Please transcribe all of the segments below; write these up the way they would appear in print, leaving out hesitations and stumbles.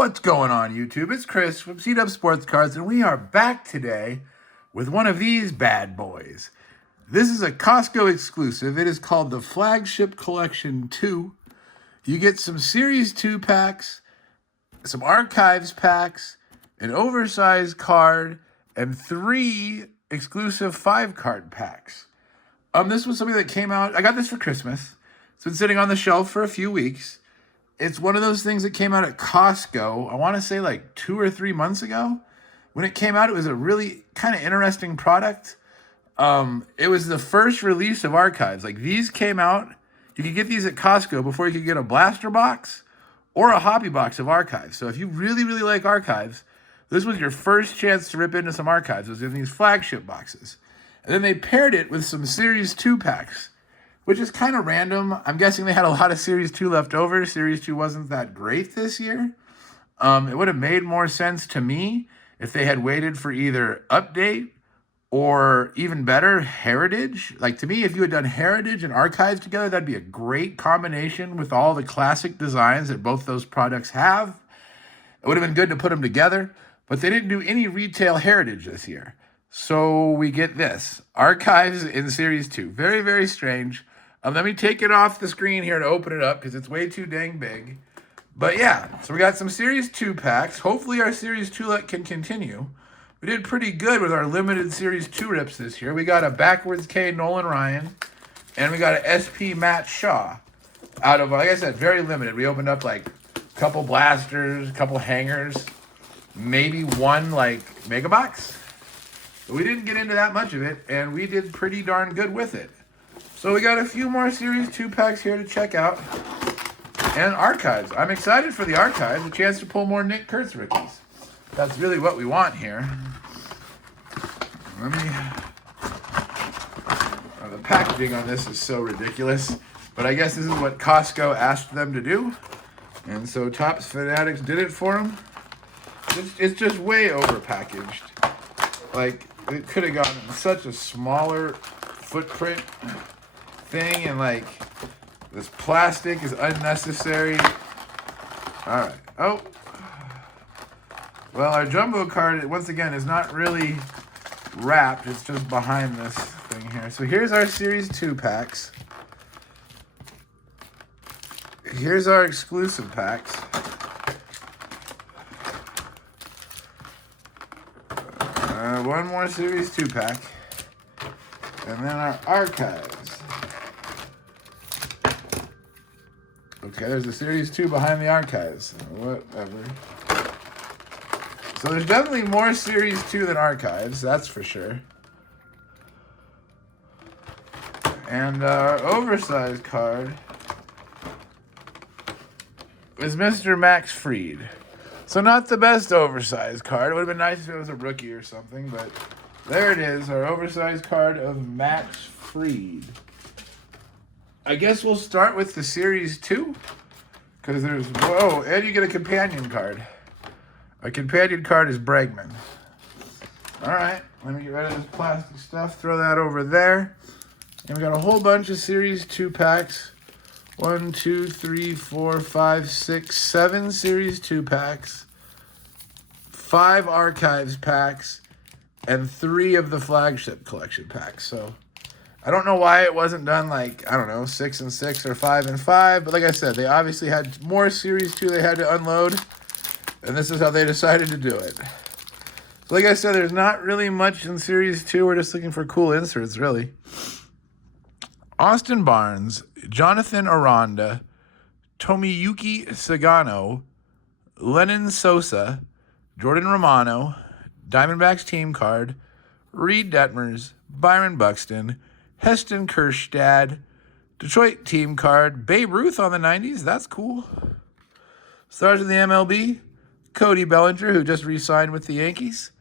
What's going on, YouTube? It's Chris from C-Dub Sports Cards, and we are back today with one of these bad boys. This is a Costco exclusive. It is called the Flagship Collection 2. You get some Series 2 packs, some Archives packs, an oversized card, and 3 exclusive 5-card packs. This was something that came out. I got this for Christmas. It's been sitting on the shelf for a few weeks. It's one of those things that came out at Costco, I want to say like 2 or 3 months ago. When it came out, it was a really kind of interesting product. It was the first release of Archives. Like, these came out, you could get these at Costco before you could get a blaster box or a hobby box of Archives. So if you really, really like Archives, this was your first chance to rip into some Archives. It was in these flagship boxes. And then they paired it with some Series 2 packs, which is kind of random. I'm guessing they had a lot of Series 2 left over. Series 2 wasn't that great this year. It would have made more sense to me if they had waited for either Update or, even better, Heritage. Like, to me, if you had done Heritage and Archives together, that'd be a great combination with all the classic designs that both those products have. It would have been good to put them together, but they didn't do any retail Heritage this year. So we get this, Archives in Series 2. Very, very strange. Let me take it off the screen here to open it up because it's way too dang big. But yeah, so we got some Series 2 packs. Hopefully our Series 2 luck can continue. We did pretty good with our limited Series 2 rips this year. We got a backwards K Nolan Ryan, and we got an SP Matt Shaw. Out of, like I said, very limited. We opened up like a couple blasters, a couple hangers, maybe one like mega box. But we didn't get into that much of it, and we did pretty darn good with it. So we got a few more Series 2 packs here to check out. And Archives. I'm excited for the Archives, a chance to pull more Nick Kurtz rookies. That's really what we want here. The packaging on this is so ridiculous, but I guess this is what Costco asked them to do. And so Topps Fanatics did it for them. It's just way overpackaged. Like, it could have gotten such a smaller footprint thing, and like this plastic is unnecessary. All right. Oh, well, our jumbo card once again is not really wrapped. It's just behind this thing here. So here's our Series 2 packs. Here's our exclusive packs. One more Series 2 pack. And then our Archives. Okay, there's a Series 2 behind the Archives. Whatever. So there's definitely more Series 2 than Archives, that's for sure. And our oversized card is Mr. Max Fried. So not the best oversized card. It would have been nice if it was a rookie or something, but there it is, our oversized card of Max Fried. I guess we'll start with the Series 2, because there's, whoa, and you get a companion card. Our companion card is Bregman. All right, let me get rid of this plastic stuff, throw that over there. And we got a whole bunch of Series 2 packs. 1, 2, 3, 4, 5, 6, 7 Series 2 packs. 5 Archives packs. And 3 of the Flagship Collection packs. So I don't know why it wasn't done like, I don't know, 6 and 6 or 5 and 5. But like I said, they obviously had more Series 2 they had to unload. And this is how they decided to do it. So like I said, there's not really much in Series 2. We're just looking for cool inserts, really. Austin Barnes, Jonathan Aranda, Tomiyuki Sagano, Lennon Sosa, Jordan Romano, Diamondbacks team card, Reed Detmers, Byron Buxton, Heston Kjerstad, Detroit team card, Babe Ruth on the 90s. That's cool. Stars of the MLB, Cody Bellinger, who just re-signed with the Yankees,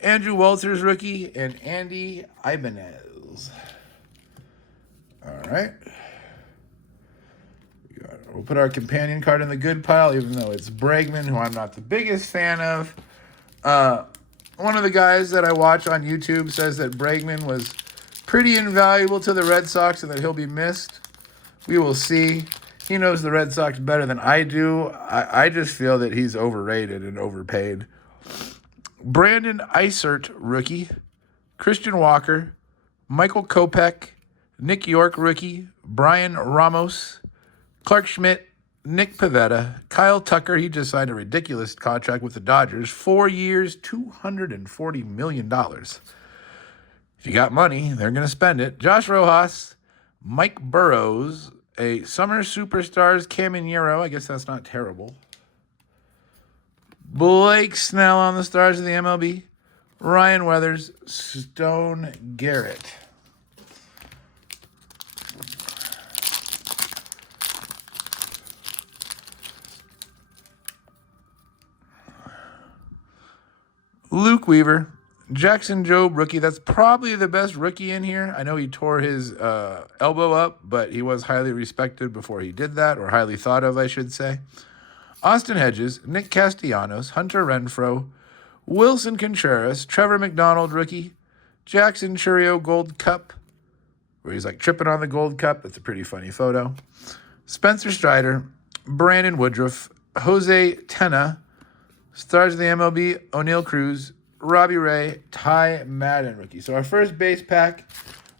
Andrew Walters rookie, and Andy Ibanez. All right. We'll put our companion card in the good pile, even though it's Bregman, who I'm not the biggest fan of. One of the guys that I watch on YouTube says that Bregman was pretty invaluable to the Red Sox and that he'll be missed. We will see. He knows the Red Sox better than I do. I just feel that he's overrated and overpaid. Brandon Eisert, rookie. Christian Walker. Michael Kopech. Nick York, rookie. Brian Ramos. Clark Schmidt. Nick Pivetta. Kyle Tucker, he just signed a ridiculous contract with the Dodgers. 4 years, $240 million. If you got money, they're going to spend it. Josh Rojas. Mike Burrows. A Summer Superstars Caminero. I guess that's not terrible. Blake Snell on the Stars of the MLB. Ryan Weathers. Stone Garrett. Luke Weaver. Jackson Jobe, rookie. That's probably the best rookie in here. I know he tore his elbow up, but he was highly respected before he did that, or highly thought of, I should say. Austin Hedges, Nick Castellanos, Hunter Renfroe, Wilson Contreras, Trevor McDonald, rookie. Jackson Chourio, Gold Cup, where he's like tripping on the Gold Cup. That's a pretty funny photo. Spencer Strider, Brandon Woodruff, Jose Tena, Stars of the MLB, O'Neal Cruz, Robbie Ray, Ty Madden, rookie. So our first base pack,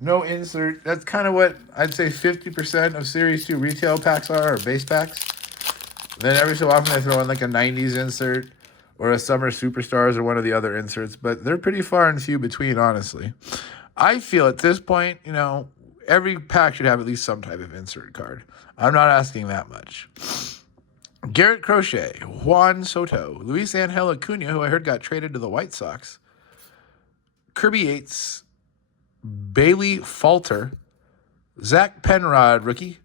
no insert. That's kind of what I'd say 50% of Series 2 retail packs are, or base packs. Then every so often they throw in like a 90s insert or a Summer Superstars or one of the other inserts, but they're pretty far and few between, honestly. I feel at this point, every pack should have at least some type of insert card. I'm not asking that much. Garrett Crochet, Juan Soto, Luis Angel Acuna, who I heard got traded to the White Sox, Kirby Yates, Bailey Falter, Zach Penrod, rookie,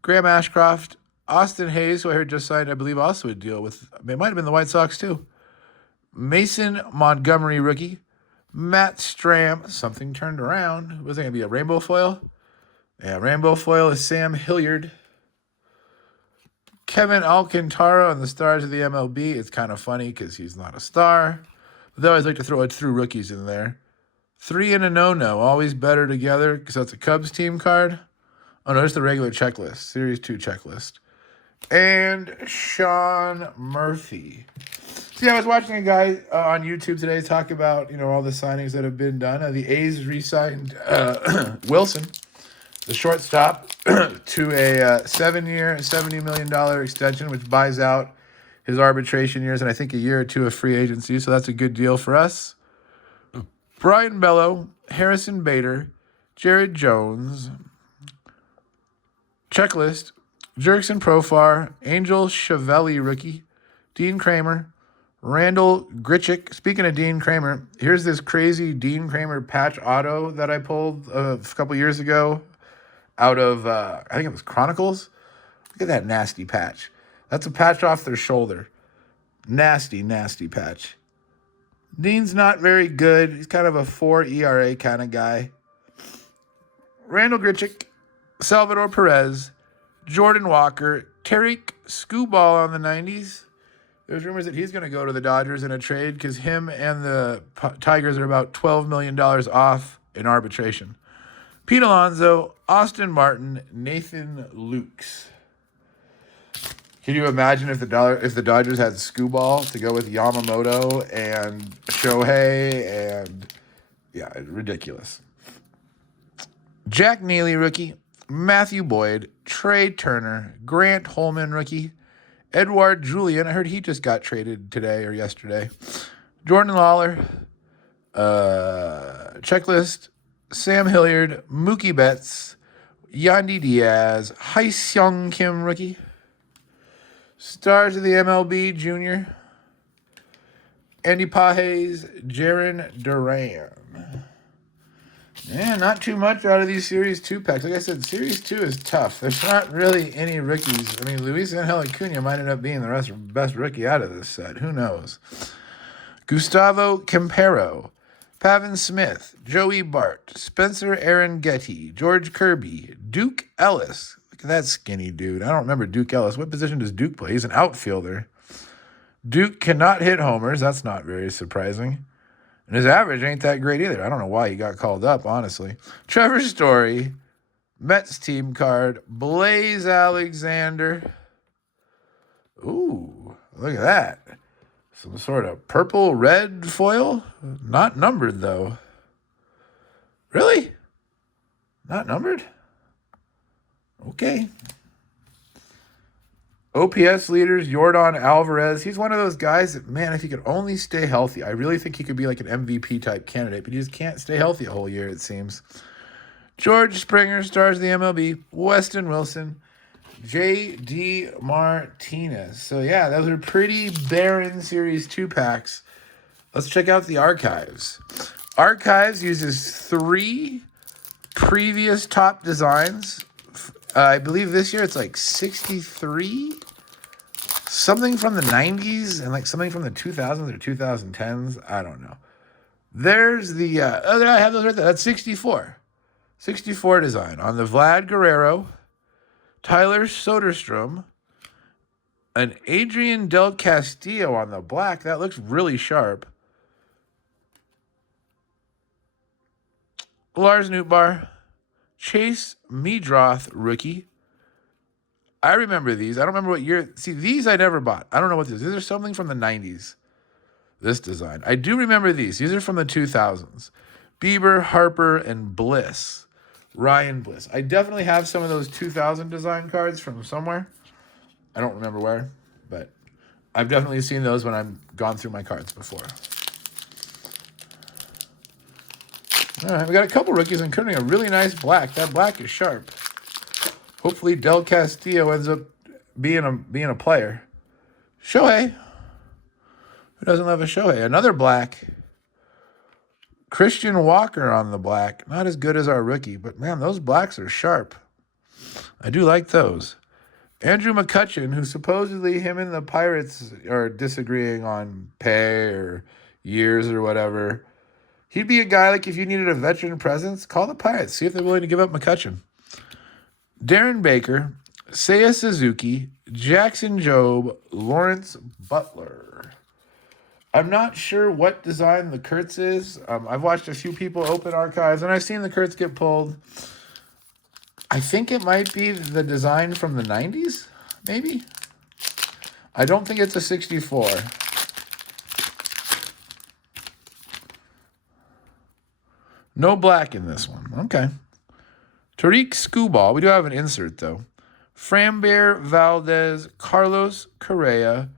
Graham Ashcroft, Austin Hayes, who I heard just signed, I believe, also a deal with, it might have been the White Sox too, Mason Montgomery, rookie, Matt Stram, something turned around. Was it going to be a rainbow foil? Yeah, rainbow foil is Sam Hilliard. Kevin Alcantara on the Stars of the MLB. It's kind of funny because he's not a star. But they always like to throw rookies in there. 3 and a no-no. Always better together because that's a Cubs team card. Oh, no, it's the regular checklist. Series 2 checklist. And Sean Murphy. See, I was watching a guy on YouTube today talk about, all the signings that have been done. The A's re-signed Wilson, the shortstop, to a 7-year, $70 million extension, which buys out his arbitration years and I think a year or two of free agency. So that's a good deal for us. Brian Bello, Harrison Bader, Jared Jones, checklist, Jurickson Profar, Angel Chevelli, rookie, Dean Kramer, Randall Grichuk. Speaking of Dean Kramer, here's this crazy Dean Kramer patch auto that I pulled a couple years ago out of, I think it was Chronicles. Look at that nasty patch. That's a patch off their shoulder. Nasty, nasty patch. Dean's not very good. He's kind of a 4 ERA kind of guy. Randall Grichuk, Salvador Perez, Jordan Walker, Tariq Skubal on the 90s. There's rumors that he's going to go to the Dodgers in a trade because him and the Tigers are about $12 million off in arbitration. Pete Alonso, Austin Martin, Nathan Lukes. Can you imagine if the Dodgers had Skubal to go with Yamamoto and Shohei and, yeah, ridiculous. Jack Neely, rookie. Matthew Boyd, Trey Turner, Grant Holman, rookie. Edward Julian, I heard he just got traded today or yesterday. Jordan Lawler, checklist, Sam Hilliard, Mookie Betts, Yandy Diaz, Hai-Seong Kim, rookie. Stars of the MLB, junior. Andy Pages, Jaron Duran. Yeah, not too much out of these Series 2 packs. Like I said, Series 2 is tough. There's not really any rookies. I mean, Luis Angel Acuna might end up being the best rookie out of this set. Who knows? Gustavo Campero, Pavin Smith, Joey Bart, Spencer Aaron Getty, George Kirby, Duke Ellis. Look at that skinny dude. I don't remember Duke Ellis. What position does Duke play? He's an outfielder. Duke cannot hit homers. That's not very surprising. And his average ain't that great either. I don't know why he got called up, honestly. Trevor Story, Mets team card. Blaze Alexander. Ooh, look at that. Some sort of purple-red foil. Not numbered, though. Really? Not numbered? Okay. OPS leaders, Yordan Alvarez. He's one of those guys that, man, if he could only stay healthy, I really think he could be like an MVP type candidate, but he just can't stay healthy a whole year, it seems. George Springer, stars of the MLB. Weston Wilson. J.D. Martinez. So, yeah, those are pretty barren Series 2 packs. Let's check out the archives. Archives uses 3 previous top designs. I believe this year it's like 63. Something from the 90s and like something from the 2000s or 2010s. I don't know. There's the, I have those right there. That's 64. 64 design on the Vlad Guerrero, Tyler Soderstrom, an Adrian Del Castillo on the black. That looks really sharp. Lars Nootbaar, Chase Meadroth rookie. I remember these. I don't remember what year. See, these I never bought. I don't know what this is. These are something from the 90s. This design. I do remember these. These are from the 2000s. Bieber, Harper, and Bliss. Ryan Bliss. I definitely have some of those 2000 design cards from somewhere. I don't remember where, but I've definitely seen those when I've gone through my cards before. All right, we got a couple rookies, including a really nice black. That black is sharp. Hopefully Del Castillo ends up being a player. Shohei. Who doesn't love a Shohei? Another black. Christian Walker on the black. Not as good as our rookie, but man, those blacks are sharp. I do like those. Andrew McCutchen, who supposedly him and the Pirates are disagreeing on pay or years or whatever. He'd be a guy like if you needed a veteran presence, call the Pirates. See if they're willing to give up McCutchen. Darren Baker, Seiya Suzuki, Jackson Jobe, Lawrence Butler. I'm not sure what design the Kurtz is. I've watched a few people open archives, and I've seen the Kurtz get pulled. I think it might be the design from the 90s, maybe? I don't think it's a 64. No black in this one. Okay. Tariq Skubal. We do have an insert, though. Framber Valdez, Carlos Correa,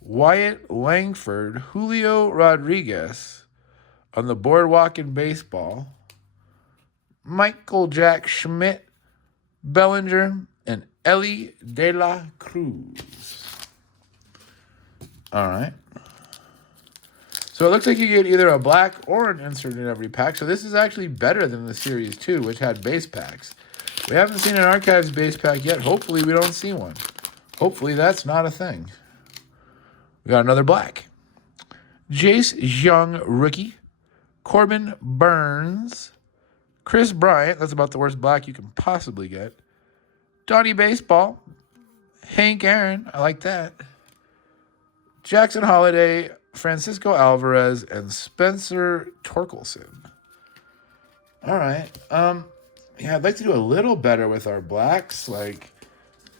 Wyatt Langford, Julio Rodriguez on the boardwalk in baseball, Michael Jack Schmidt, Bellinger, and Ellie De La Cruz. All right. So it looks like you get either a black or an insert in every pack. So this is actually better than the Series 2, which had base packs. We haven't seen an Archives base pack yet. Hopefully we don't see one. Hopefully that's not a thing. We got another black. Jace Young, rookie. Corbin Burns. Chris Bryant. That's about the worst black you can possibly get. Donnie Baseball. Hank Aaron. I like that. Jackson Holiday, Francisco Alvarez, and Spencer Torkelson. All right. Yeah, I'd like to do a little better with our blacks. Like,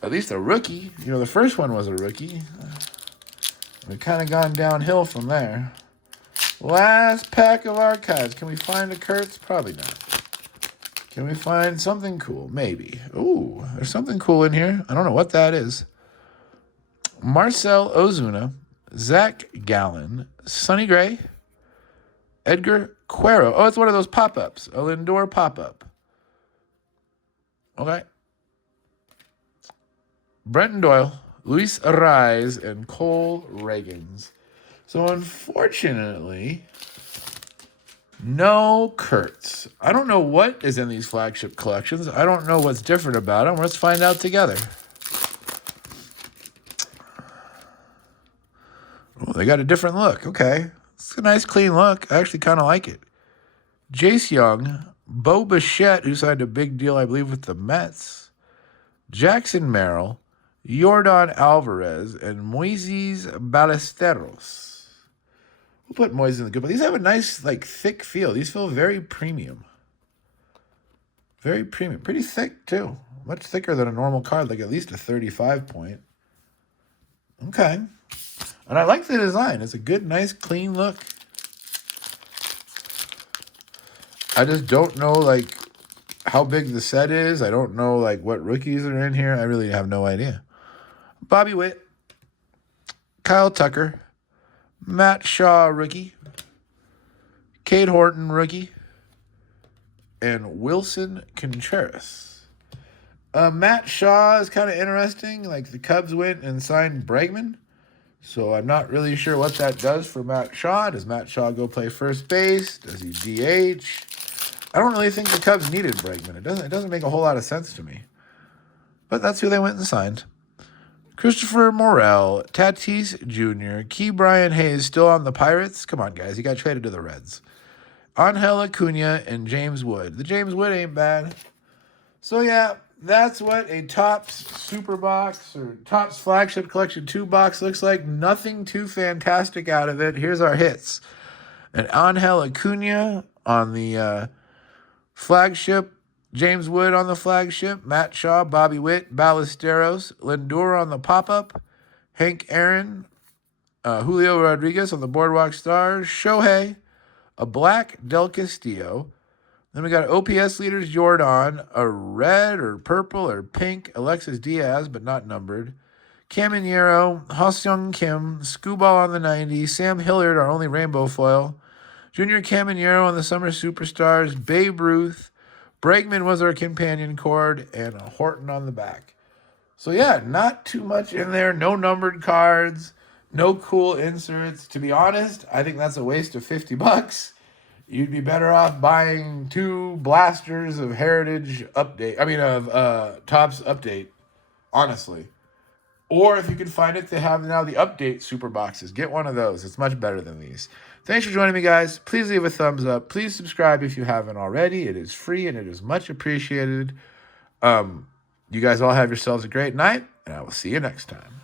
at least a rookie. You know, the first one was a rookie. We've kind of gone downhill from there. Last pack of archives. Can we find a Kurtz? Probably not. Can we find something cool? Maybe. Ooh, there's something cool in here. I don't know what that is. Marcel Ozuna, Zach Gallen, Sonny Gray, Edgar Quero. Oh, it's one of those pop-ups. A Lindor pop-up. Okay. Brenton Doyle, Luis Arraez, and Cole Reagans. So unfortunately, no Kurtz. I don't know what is in these flagship collections. I don't know what's different about them. Let's find out together. Oh, they got a different look. Okay. It's a nice, clean look. I actually kind of like it. Jace Young, Bo Bichette, who signed a big deal, I believe, with the Mets. Jackson Merrill, Yordan Alvarez, and Moises Ballesteros. We'll put Moises in the good, but these have a nice, like, thick feel. These feel very premium. Very premium. Pretty thick, too. Much thicker than a normal card, like at least a 35 point. Okay. And I like the design. It's a good, nice, clean look. I just don't know, like, how big the set is. I don't know, like, what rookies are in here. I really have no idea. Bobby Witt. Kyle Tucker. Matt Shaw, rookie. Cade Horton, rookie. And Wilson Contreras. Matt Shaw is kind of interesting. Like, the Cubs went and signed Bregman. So I'm not really sure what that does for Matt Shaw. Does Matt Shaw go play first base? Does he DH? I don't really think the Cubs needed Bregman. It doesn't make a whole lot of sense to me. But that's who they went and signed. Christopher Morel, Tatis Jr., Key Brian Hayes still on the Pirates. Come on, guys. He got traded to the Reds. Angel Acuna and James Wood. The James Wood ain't bad. So, yeah, that's what a Topps Super Box or Topps Flagship Collection 2 box looks like. Nothing too fantastic out of it. Here's our hits. An Angel Acuna on the Flagship. James Wood on the Flagship. Matt Shaw, Bobby Witt, Ballesteros. Lindor on the pop-up. Hank Aaron. Julio Rodriguez on the Boardwalk Stars. Shohei. A black Del Castillo. Then we got OPS leaders Jordan, a red or purple or pink Alexis Diaz, but not numbered. Caminero, Ha-Seong Kim, Scooball on the 90, Sam Hilliard, our only rainbow foil. Junior Caminero on the Summer Superstars, Babe Ruth. Bregman was our companion cord, and a Horton on the back. So yeah, not too much in there. No numbered cards, no cool inserts. To be honest, I think that's a waste of $50. You'd be better off buying 2 blasters of Heritage Update. Of Topps Update, honestly. Or if you can find it, they have now the Update Super Boxes. Get one of those. It's much better than these. Thanks for joining me, guys. Please leave a thumbs up. Please subscribe if you haven't already. It is free and it is much appreciated. You guys all have yourselves a great night, and I will see you next time.